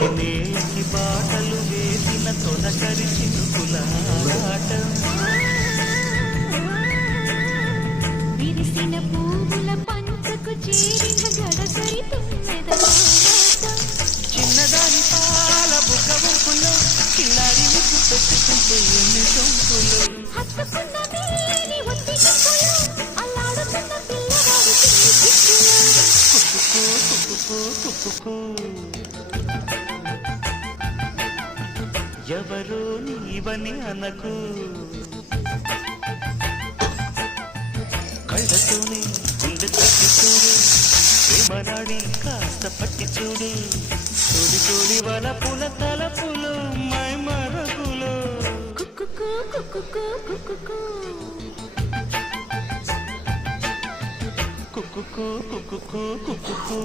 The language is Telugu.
నేలకి బాటలు వేసిన తొలకరి చినుకులాటం విరిసిన పువ్వుల పంచకు చేరిన గడసరి తుమ్మెదలాటం చిన్నదాని పాల బుగ్గ వంపులో కిల్లాడి ముగ్గు పెట్టుకుంటే ఎన్ని సొంపులు హత్తుకున్న మేని ఒత్తికిప్పులు అల్లాడుతున్న పిల్లవాడి కుక్కుకు కుక్కుకు కుక్కుకు ఎవరో నీవని అనకు కళ్ళతోనే గుండె తట్టి చూడు ప్రేమనాడి కాస్త పట్టి చూడు తోడి తోడి వలపుల తలపులు మై మరపులు కుక్కుకు కుక్కుకు కుక్కుకు కుక్కుకు కుక్కుకు కుక్కుకు